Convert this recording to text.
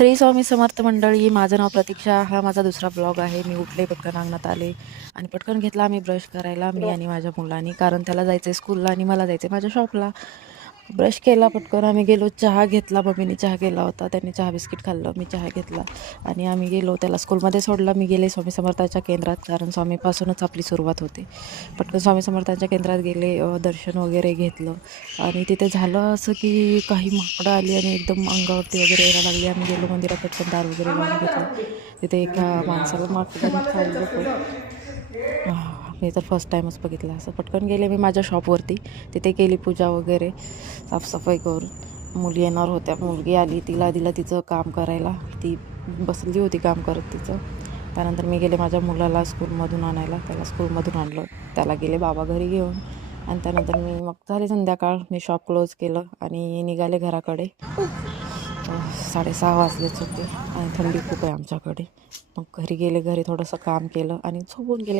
श्री स्वामी समर्थ मंडळी, माझं नाव प्रतीक्षा. हा माझा दुसरा ब्लॉग आहे. मी उठले, पटकन अंगणात आले आणि पटकन घेतला आम्ही ब्रश करायला, मी आणि माझ्या मुलानी, कारण त्याला जायचं आहे स्कूलला आणि मला जायचं आहे माझ्या शॉपला. ब्रश केला, पटकन आम्ही गेलो, चहा घेतला. मम्मीने चहा केला होता, त्यांनी चहा बिस्किट खाल्लं, मी चहा घेतला आणि आम्ही गेलो. त्याला स्कूलमध्ये सोडला. मी गेले स्वामी समर्थाच्या केंद्रात, कारण स्वामीपासूनच आपली सुरुवात होते. पटकन स्वामी समर्थांच्या केंद्रात गेले, दर्शन वगैरे घेतलं आणि तिथे झालं असं की काही माकडं आली आणि एकदम अंगावरती वगैरे यायला लागली. आम्ही गेलो मंदिरात, पटकन दार वगैरे लावून घेतलं. तिथे एका माणसाला माकडाने खाल्लं पण. मी तर फर्स्ट टाईमच बघितलं असं. पटकन गेले मी माझ्या शॉपवरती, तिथे केली पूजा वगैरे, साफसफाई करून. मुली येणार होत्या, मुलगी आली, तिला दिलं तिचं काम करायला, ती बसली होती काम करत तिचं. त्यानंतर मी गेले माझ्या मुलाला स्कूलमधून आणायला, त्याला स्कूलमधून आणलं, त्याला गेले बाबा घरी घेऊन. आणि त्यानंतर मी मग झाली संध्याकाळ, मी शॉप क्लोज केलं आणि निघाले घराकडे. 6:30 वाजलेच होते आणि थंडी खूप आहे आमच्याकडे. मग घरी गेले, घरी थोडंसं काम केलं आणि झोपून गेले.